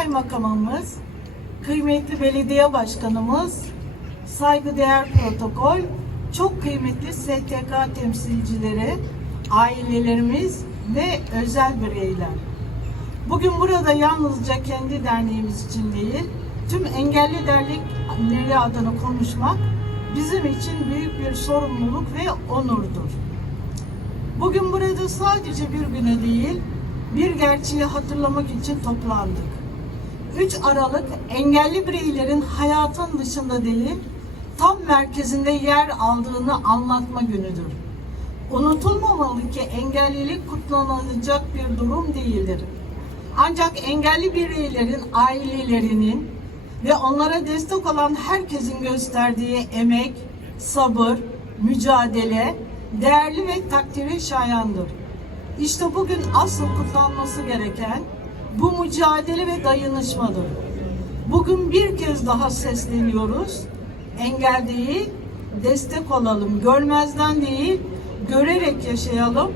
adayımız, kıymetli belediye başkanımız, saygıdeğer protokol, çok kıymetli STK temsilcileri, ailelerimiz ve özel bireyler. Bugün burada yalnızca kendi derneğimiz için değil, tüm engelli dernekleri adına konuşmak bizim için büyük bir sorumluluk ve onurdur. Bugün burada sadece bir güne değil, bir gerçeği hatırlamak için toplandık. 3 Aralık engelli bireylerin hayatın dışında değil, tam merkezinde yer aldığını anlatma günüdür. Unutulmamalı ki engellilik kutlanılacak bir durum değildir. Ancak engelli bireylerin ailelerinin ve onlara destek olan herkesin gösterdiği emek, sabır, mücadele, değerli ve takdire şayandır. İşte bugün asıl kutlanması gereken bu mücadele ve dayanışmadır. Bugün bir kez daha sesleniyoruz. Engel değil, destek olalım. Görmezden değil, görerek yaşayalım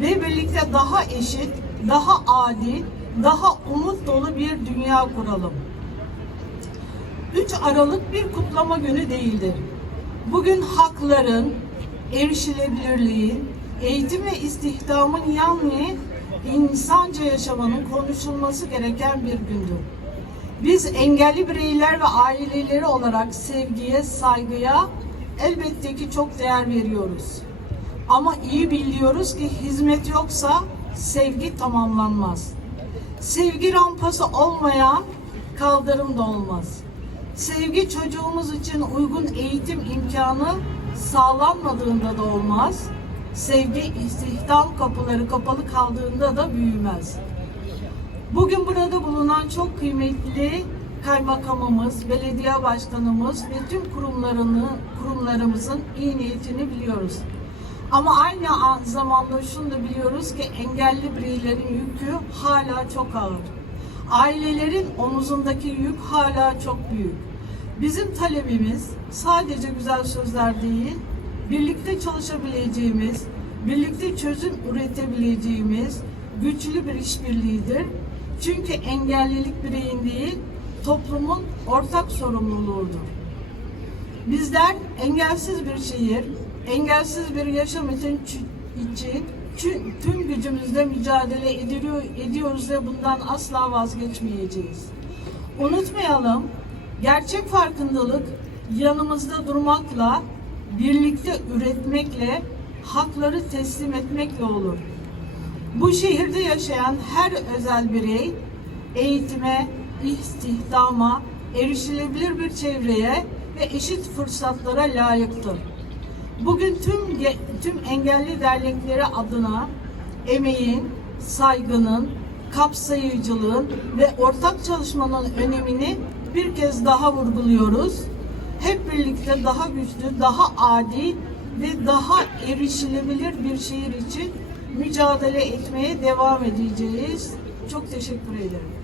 ve birlikte daha eşit, daha adil, daha umut dolu bir dünya kuralım. 3 Aralık bir kutlama günü değildir. Bugün hakların, erişilebilirliğin, eğitim ve istihdamın yanlığı insanca yaşamanın konuşulması gereken bir gündür. Biz engelli bireyler ve aileleri olarak sevgiye, saygıya elbette ki çok değer veriyoruz. Ama iyi biliyoruz ki hizmet yoksa sevgi tamamlanmaz. Sevgi rampası olmayan kaldırım da olmaz. Sevgi çocuğumuz için uygun eğitim imkanı sağlanmadığında da olmaz. Sevgi istihdam kapıları kapalı kaldığında da büyümez. Bugün burada bulunan çok kıymetli kaymakamımız, belediye başkanımız ve tüm kurumlarını, kurumlarımızın iyi niyetini biliyoruz. Ama aynı an- zamanda şunu da biliyoruz ki engelli bireylerin yükü hala çok ağır. Ailelerin omuzundaki yük hala çok büyük. Bizim talebimiz sadece güzel sözler değil, birlikte çalışabileceğimiz, birlikte çözüm üretebileceğimiz güçlü bir işbirliğidir. Çünkü engellilik bireyin değil, toplumun ortak sorumluluğudur. Bizler engelsiz bir şehir, engelsiz bir yaşam için, için tüm gücümüzle mücadele ediyor, ediyoruz ve bundan asla vazgeçmeyeceğiz. Unutmayalım, gerçek farkındalık yanımızda durmakla, birlikte üretmekle, hakları teslim etmekle olur. Bu şehirde yaşayan her özel birey eğitime, istihdama, erişilebilir bir çevreye ve eşit fırsatlara layıktır. Bugün tüm tüm engelli dernekleri adına emeğin, saygının, kapsayıcılığın ve ortak çalışmanın önemini bir kez daha vurguluyoruz. Hep birlikte daha güçlü, daha adil ve daha erişilebilir bir şehir için mücadele etmeye devam edeceğiz. Çok teşekkür ederim.